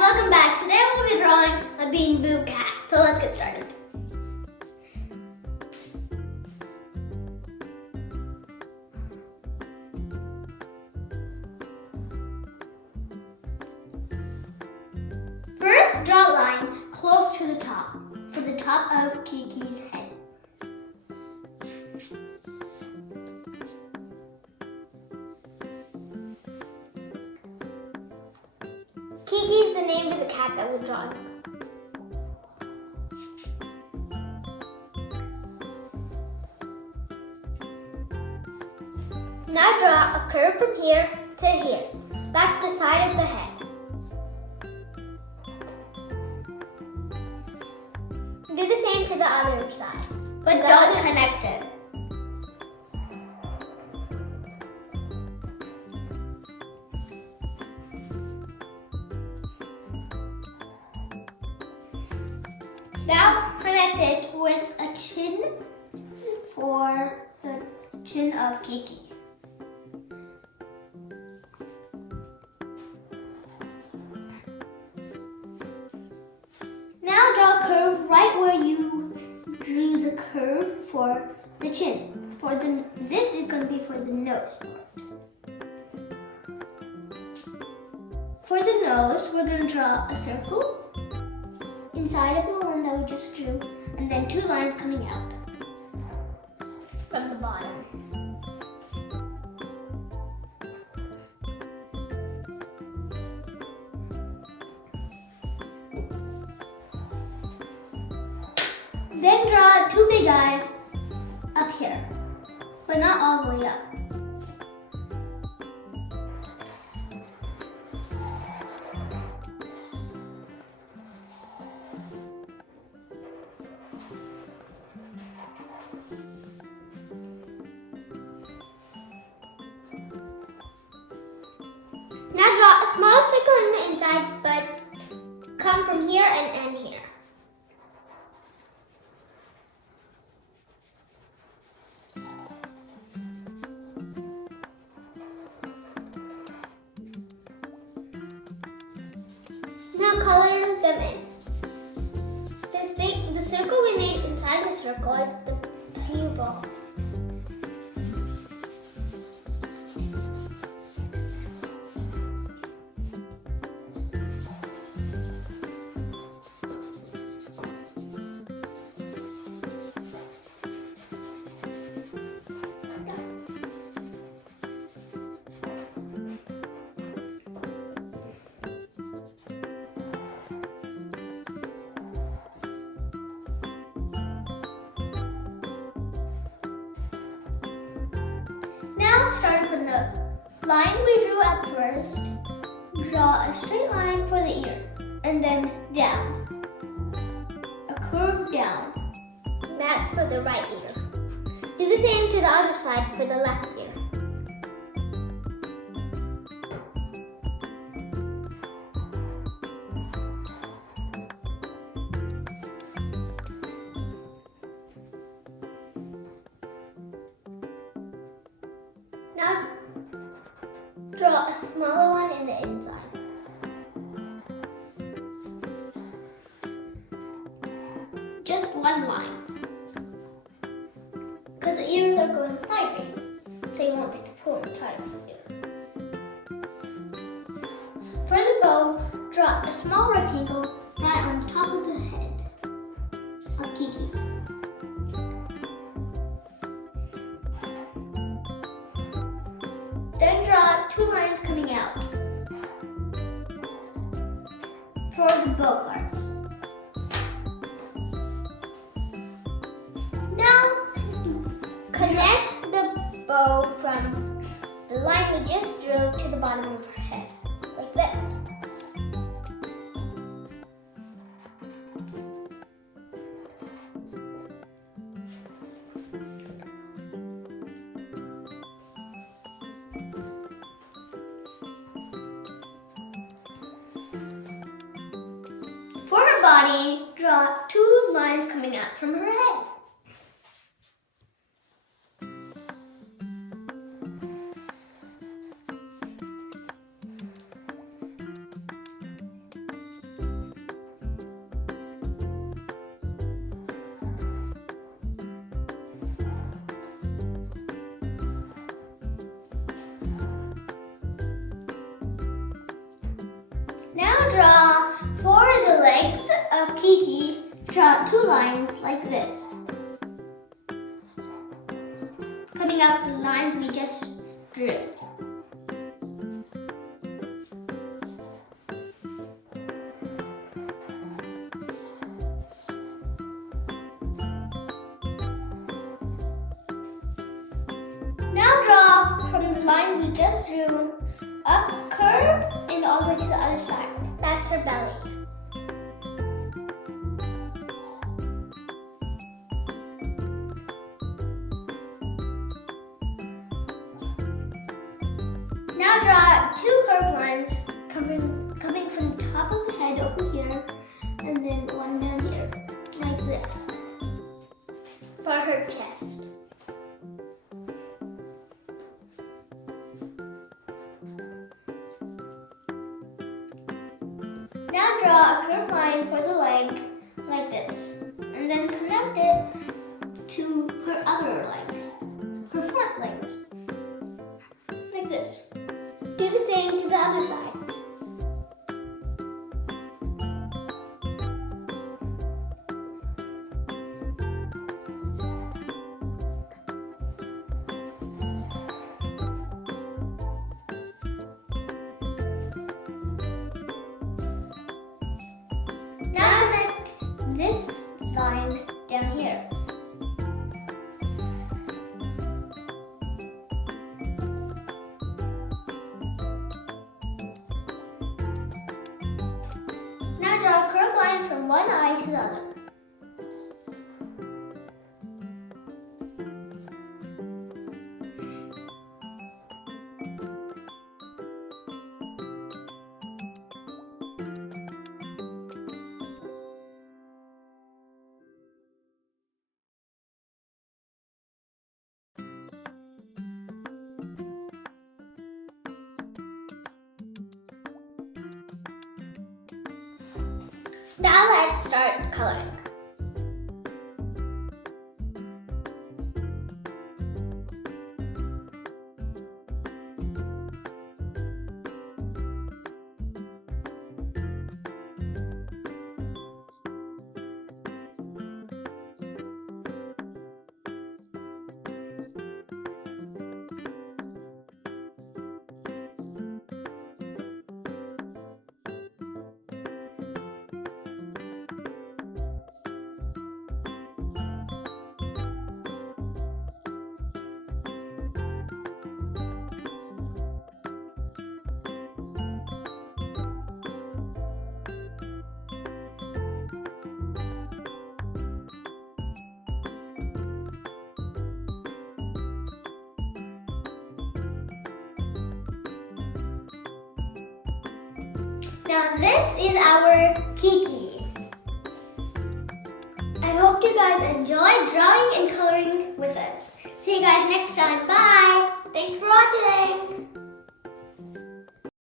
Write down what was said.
welcome back. Today we'll be drawing a Beanie Boo Cat. So let's get started. First, draw a line close to the top, for the top of Kiki's head. Kiki is the name of the cat that we're drawing. Now draw a curve from here to here. That's the side of the head. Do the same to the other side, but don't connect it. Now connect it with a chin for the chin of Kiki. Now draw a curve right where you drew the curve for the chin. This is going to be for the nose. For the nose, we're going to draw a circle inside of the one that we just drew, and then two lines coming out from the bottom. Then draw two big eyes up here, but not all the way up. Now draw a small circle on the inside, but come from here and end here. Now color them in. The circle we made inside the circle is the pupil. Start with the line we drew at first. Draw a straight line for the ear and then down. A curve down. That's for the right ear. Do the same to the other side for the left ear. Now draw a smaller one in the inside. Just one line. Because the ears are going sideways, so you won't see the full entire ear. For the bow, draw a small rectangle right on top of the head of Kiki. Then draw two lines coming out for the bow parts. Now connect the bow from the line we just drew to the bottom of her head, like this. For her body, draw two lines coming out from her head. draw for the legs of Kiki, draw 2 lines like this. Cutting out the lines we just drew. Now draw from the line we just drew up, curve, and all the way to the other side. That's her belly. Now draw 2 curved lines coming from the top of the head over here, and then one down here, like this, for her chest. Now draw a curved line for the leg, like this, and then connect it to her other leg, her front legs, like this. Do the same to the other side. Now connect this line down here. Now draw a curved line from one eye to the other. Now let's start coloring. Now this is our Kiki. I hope you guys enjoyed drawing and coloring with us. See you guys next time. Bye. Thanks for watching.